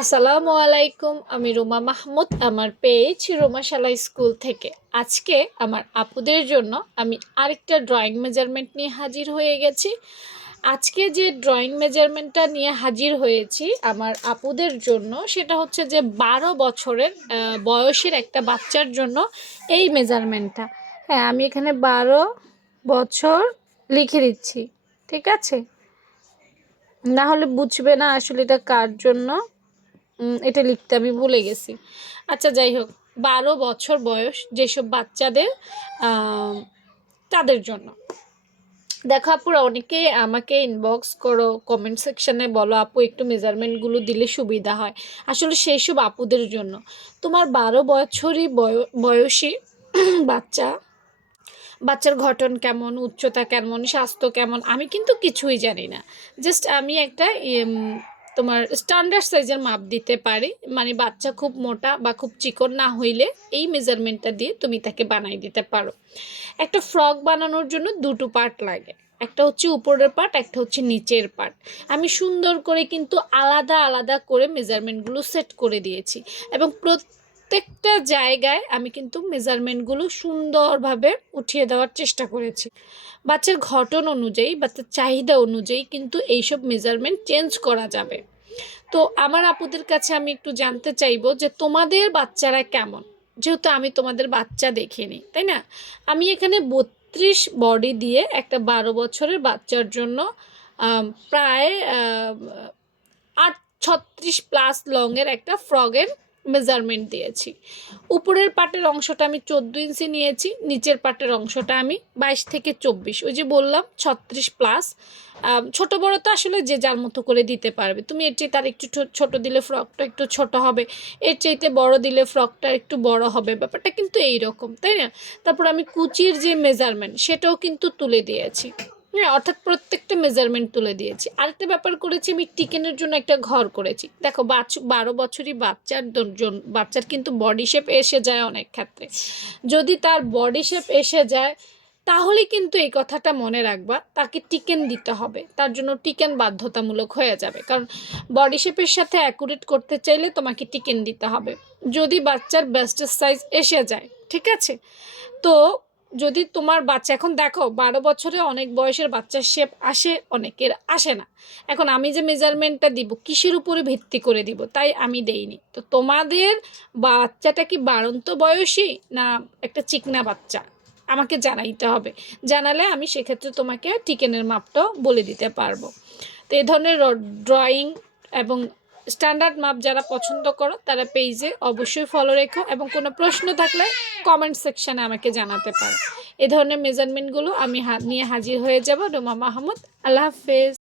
আসসালামু আলাইকুম। আমি রুমা মাহমুদ, আমার পেজ রুমাশালা স্কুল থেকে। আজকে আমার আপুদের জন্য আমি আরেকটা ড্রয়িং মেজারমেন্ট নিয়ে হাজির হয়ে গেছি। আজকে যে ড্রয়িং মেজারমেন্টটা নিয়ে হাজির হয়েছি আমার আপুদের জন্য, সেটা হচ্ছে যে 12 বছরের বয়সের একটা বাচ্চার জন্য এই মেজারমেন্টটা। হ্যাঁ, আমি এখানে 12 বছর লিখে দিচ্ছি, ঠিক আছে? না হলে বুঝবে না আসলে এটা কার জন্য। এটা লিখতে আমি ভুলে গেছি। আচ্ছা, যাই হোক, 12 বছর বয়স যেসব বাচ্চাদের তাদের জন্য। দেখো আপুরা, অনেকেই আমাকে ইনবক্স করো, কমেন্ট সেকশানে বলো আপু একটু মেজারমেন্টগুলো দিলে সুবিধা হয়। আসলে সেই সব আপুদের জন্য। তোমার 12 বছরই বয়সী বাচ্চা, বাচ্চার গঠন কেমন, উচ্চতা কেমন, স্বাস্থ্য কেমন, আমি কিন্তু কিছুই জানি না। জাস্ট আমি একটা তোমার স্ট্যান্ডার্ড সাইজের মাপ দিতে পারি। মানে বাচ্চা খুব মোটা বা খুব চিকন না হইলে এই মেজারমেন্টটা দিয়ে তুমি তাকে বানাই দিতে পারো। একটা ফ্রক বানানোর জন্য দুটো পার্ট লাগে, একটা হচ্ছে উপরের পার্ট, একটা হচ্ছে নিচের পার্ট। আমি সুন্দর করে কিন্তু আলাদা আলাদা করে মেজারমেন্টগুলো সেট করে দিয়েছি, এবং প্রত্যেকটা জায়গায় আমি কিন্তু মেজারমেন্টগুলো সুন্দরভাবে উঠিয়ে দেওয়ার চেষ্টা করেছি। বাচ্চার গঠন অনুযায়ী, বাচ্চার চাহিদা অনুযায়ী কিন্তু এইসব মেজারমেন্ট চেঞ্জ করা যাবে। তো আমার আপুদের কাছে আমি একটু জানতে চাইবো যে তোমাদের বাচ্চারা কেমন, যেহেতু আমি তোমাদের বাচ্চা দেখিনি, তাই না? আমি এখানে 32 বডি দিয়ে একটা 12 বছরের বাচ্চার জন্য প্রায় 36+ লংয়ের একটা ফ্রগের মেজারমেন্ট দিয়েছি। উপরের পাটের অংশটা আমি 14 ইঞ্চি নিয়েছি, নিচের পাটের অংশটা আমি 22 থেকে 24, ওই যে বললাম 36+। ছোট বড় তো আসলে যে যার মতো করে দিতে পারবে। তুমি এর চেয়ে তার একটু ছোট দিলে ফ্রকটা একটু ছোট হবে, এর চাইতে বড় দিলে ফ্রকটা একটু বড় হবে, ব্যাপারটা কিন্তু এই রকম, তাই না? তারপর আমি কুচির যে মেজারমেন্ট সেটাও কিন্তু তুলে দিয়েছি। হ্যাঁ, অর্থাৎ প্রত্যেকটা মেজারমেন্ট তুলে দিয়েছি। আরেকটা ব্যাপার করেছি, আমি টিকেনের জন্য একটা ঘর করেছি। দেখো 12 বছরই বাচ্চার কিন্তু বডি শেপ এসে যায় অনেক ক্ষেত্রে। যদি তার বডি শেপ এসে যায়, তাহলে কিন্তু এই কথাটা মনে রাখবা, তাকে টিকেন দিতে হবে। তার জন্য টিকেন বাধ্যতামূলক হয়ে যাবে, কারণ বডি শেপের সাথে অ্যাকুরেট করতে চাইলে তোমাকে টিকেন দিতে হবে। যদি বাচ্চার বেস্টের সাইজ এসে যায়, ঠিক আছে? তো যদি তোমার বাচ্চা, এখন দেখো 12 বছরে অনেক বয়সের বাচ্চার শেপ আসে, অনেকের আসে না। এখন আমি যে মেজারমেন্টটা দিব কিসের উপরে ভিত্তি করে দিব, তাই আমি দেইনি। তো তোমাদের বাচ্চাটা কি বাড়ন্ত বয়সী না একটা চিকনা বাচ্চা, আমাকে জানাইতে হবে। জানালে আমি সেক্ষেত্রে তোমাকে টিকেনের মাপটাও বলে দিতে পারবো। তো এই ধরনের ড্রয়িং এবং স্ট্যান্ডার্ড মাপ যারা পছন্দ করো তারা পেজে অবশ্যই ফলো রেখো, এবং কোনো প্রশ্ন থাকলে কমেন্ট সেকশানে আমাকে জানাতে পারো। এ ধরনের মেজারমেন্টগুলো আমি নিয়ে হাজির হয়ে যাব। রুমা মাহমুদ। আল্লাহ হাফেজ।